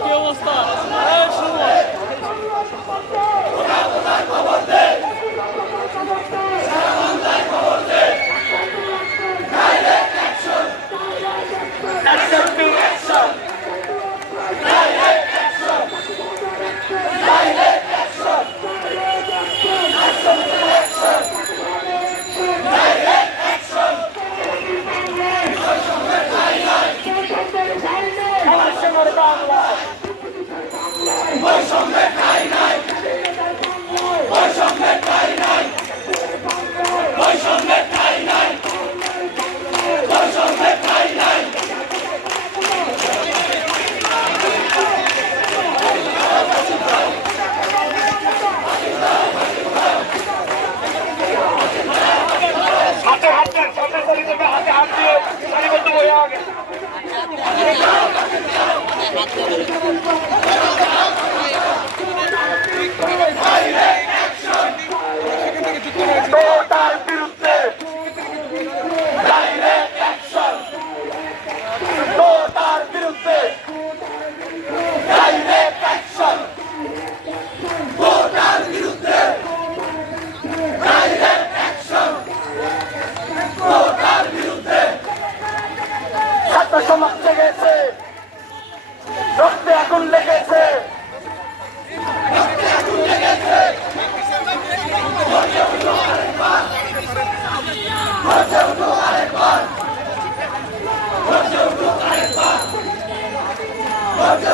কি অবস্থা? হাত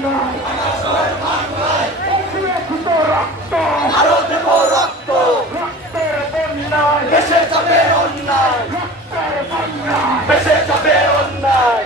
দেব রক্ত আরও দেব রক্ত অন্যায়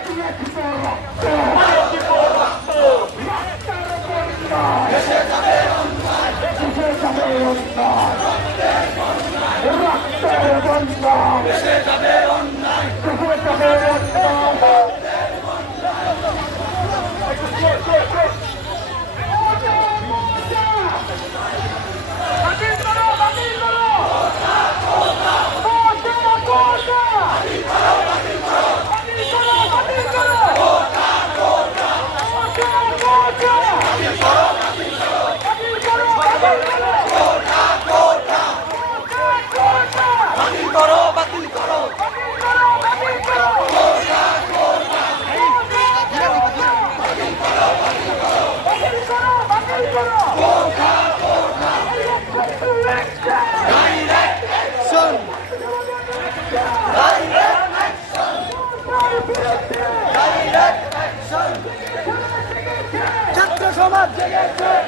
ছাত্র সমাজ জেগেছে